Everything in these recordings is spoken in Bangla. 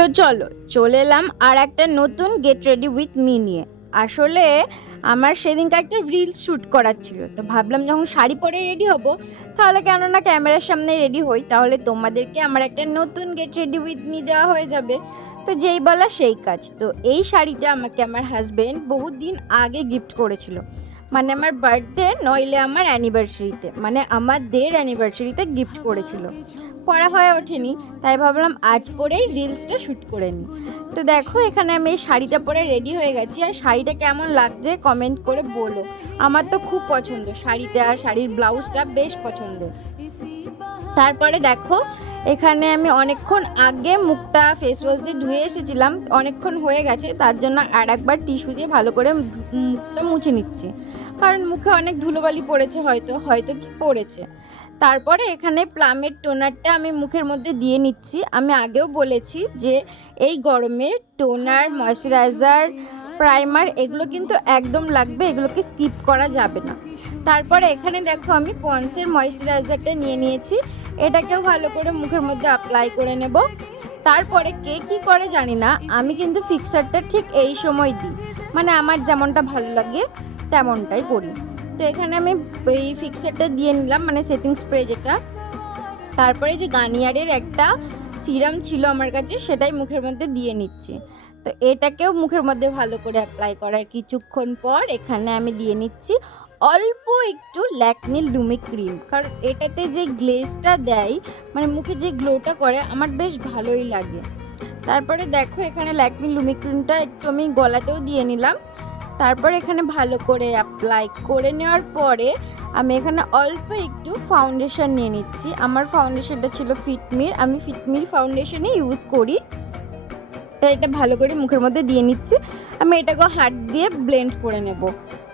তো চলো চলে এলাম আর একটা নতুন গেট রেডি উইথ মি নিয়ে। আসলে আমার সেদিনকে একটা রিলস শ্যুট করার ছিল, তো ভাবলাম যখন শাড়ি পরে রেডি হব তাহলে কেন না ক্যামেরার সামনে রেডি হই, তাহলে তোমাদেরকে আমার একটা নতুন গেট রেডি উইথ মি দেওয়া হয়ে যাবে। তো যেই বলা সেই কাজ। তো এই শাড়িটা আমাকে আমার হাজবেন্ড বহুত দিন আগে গিফট করেছিল, মানে আমার বার্থডে নইলে আমার অ্যানিভার্সারিতে, মানে আমাদের অ্যানিভার্সারিতে গিফট করেছিল। পরা হয়ে ওঠেনি, তাই ভাবলাম আজ পরেই রিলসটা শ্যুট করে নিই। তো দেখো এখানে আমি এই শাড়িটা পরে রেডি হয়ে গেছি, আর শাড়িটা কেমন লাগছে কমেন্ট করে বলো। আমার তো খুব পছন্দ শাড়িটা, শাড়ির ব্লাউজটা বেশ পছন্দ। তারপরে দেখো এখানে আমি অনেকক্ষণ আগে মুখটা ফেস ওয়াশ দিয়ে ধুয়ে এসেছিলাম, অনেকক্ষণ হয়ে গেছে, তার জন্য আর একবার টিস্যু দিয়ে ভালো করে মুখটা মুছে নিচ্ছি, কারণ মুখে অনেক ধুলোবালি পড়েছে, হয়তো হয়তো কি পড়েছে। তারপরে এখানে প্লামের টোনারটা আমি মুখের মধ্যে দিয়ে নিচ্ছি। আমি আগেও বলেছি যে এই গরমে টোনার, ময়শ্চারাইজার, প্রাইমার এগুলো কিন্তু একদম লাগবে, এগুলোকে স্কিপ করা যাবে না। তারপরে এখানে দেখো আমি পন্সের ময়শ্চারাইজারটা নিয়ে নিয়েছি, এটাকেও ভালো করে মুখের মধ্যে অ্যাপ্লাই করে নেব। তারপরে কে কী করে জানি না, আমি কিন্তু ফিক্সারটা ঠিক এই সময় দিই, মানে আমার যেমনটা ভালো লাগে তেমনটাই করি। তো এখানে আমি এই ফিক্সারটা দিয়ে নিলাম, মানে সেটিং স্প্রে যেটা। তারপরে যে গার্নিয়ারের একটা সিরাম ছিল আমার কাছে, সেটাই মুখের মধ্যে দিয়ে নিচ্ছি। তো এটাকেও মুখের মধ্যে ভালো করে অ্যাপ্লাই করার কিছুক্ষণ পর এখানে আমি দিয়ে নিচ্ছি অল্প একটু ল্যাকমির লুমি ক্রিম, কারণ এটাতে যে গ্লেজটা দেয়, মানে মুখে যে গ্লোটা করে, আমার বেশ ভালোই লাগে। তারপরে দেখো এখানে ল্যাকমির লুমি ক্রিমটা একটু আমি গলাতেও দিয়ে নিলাম। তারপর এখানে ভালো করে অ্যাপ্লাই করে নেওয়ার পরে আমি এখানে অল্প একটু ফাউন্ডেশন নিয়ে নিচ্ছি। আমার ফাউন্ডেশনটা ছিল ফিটমির, আমি ফিটমির ফাউন্ডেশনই ইউজ করি। তাই এটা ভালো করে মুখের মধ্যে দিয়ে নিচ্ছি। আমি এটাকে হাত দিয়ে ব্লেন্ড করে নেব।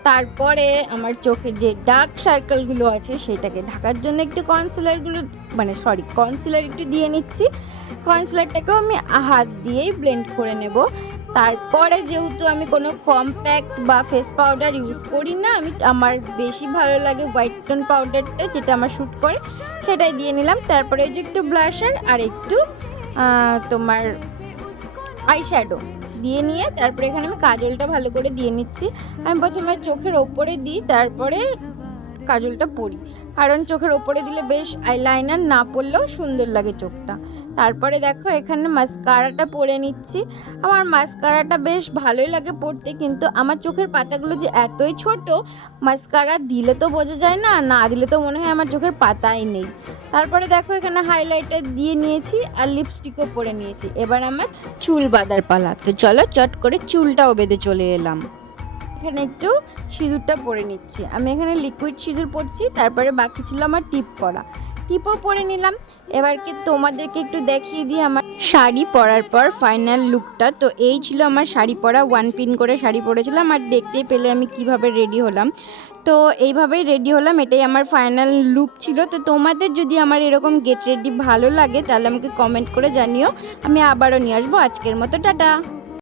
তারপরে আমার চোখের যে ডার্ক সার্কেলগুলো আছে সেটাকে ঢাকার জন্য একটু কনসিলার একটু দিয়ে নিচ্ছি। কনসিলারটাকেও আমি হাত দিয়েই ব্লেন্ড করে নেব। তারপরে যেহেতু আমি কোনো কম্প্যাক্ট বা ফেস পাউডার ইউজ করি না, আমার বেশি ভালো লাগে হোয়াইট টোন পাউডারটা, যেটা আমার শ্যুট করে, সেটাই দিয়ে নিলাম। তারপরে যে একটু ব্লাশার আর একটু তোমার আইশ্যাডো দিয়ে নিয়ে তারপরে এখানে আমি কাজলটা ভালো করে দিয়ে নিচ্ছি। আমি প্রথমে চোখের ওপরে দিই, তারপরে কাজলটা পরি, কারণ চোখের ওপরে দিলে বেশ আইলাইনার না পরলেও সুন্দর লাগে চোখটা। তারপরে দেখো এখানে মাস্কারাটা পরে নিচ্ছি। আমার মাস্কারাটা বেশ ভালোই লাগে পরতে, কিন্তু আমার চোখের পাতাগুলো যে এতই ছোট, মাস্কারা দিলে তো বোঝা যায় না, না দিলে তো মনে হয় আমার চোখের পাতাই নেই। তারপরে দেখো এখানে হাইলাইটার দিয়ে নিয়েছি আর লিপস্টিকও পরে নিয়েছি। এবার আমার চুল বাঁধার পালা, তো চলো চট করে চুলটাও বেঁধে চলে এলাম। এখানে একটু সিঁদুরটা পরে নিচ্ছি, আমি এখানে লিকুইড সিঁদুর পরছি। তারপরে বাকি ছিল আমার টিপ পরা, টিপও পরে নিলাম। এবার কি তোমাদেরকে একটু দেখিয়ে দিই আমার শাড়ি পরার পর ফাইনাল লুকটা। তো এই ছিল আমার শাড়ি পরা, ওয়ান পিন করে শাড়ি পরেছিলাম, আর দেখতেই পেলে আমি কিভাবে রেডি হলাম। তো এইভাবেই রেডি হলাম, এটাই আমার ফাইনাল লুক ছিল। তো তোমাদের যদি আমার এরকম গেট রেডি ভালো লাগে তাহলে আমাকে কমেন্ট করে জানিও, আমি আবারও নিয়ে আসবো। আজকের মতো টাটা।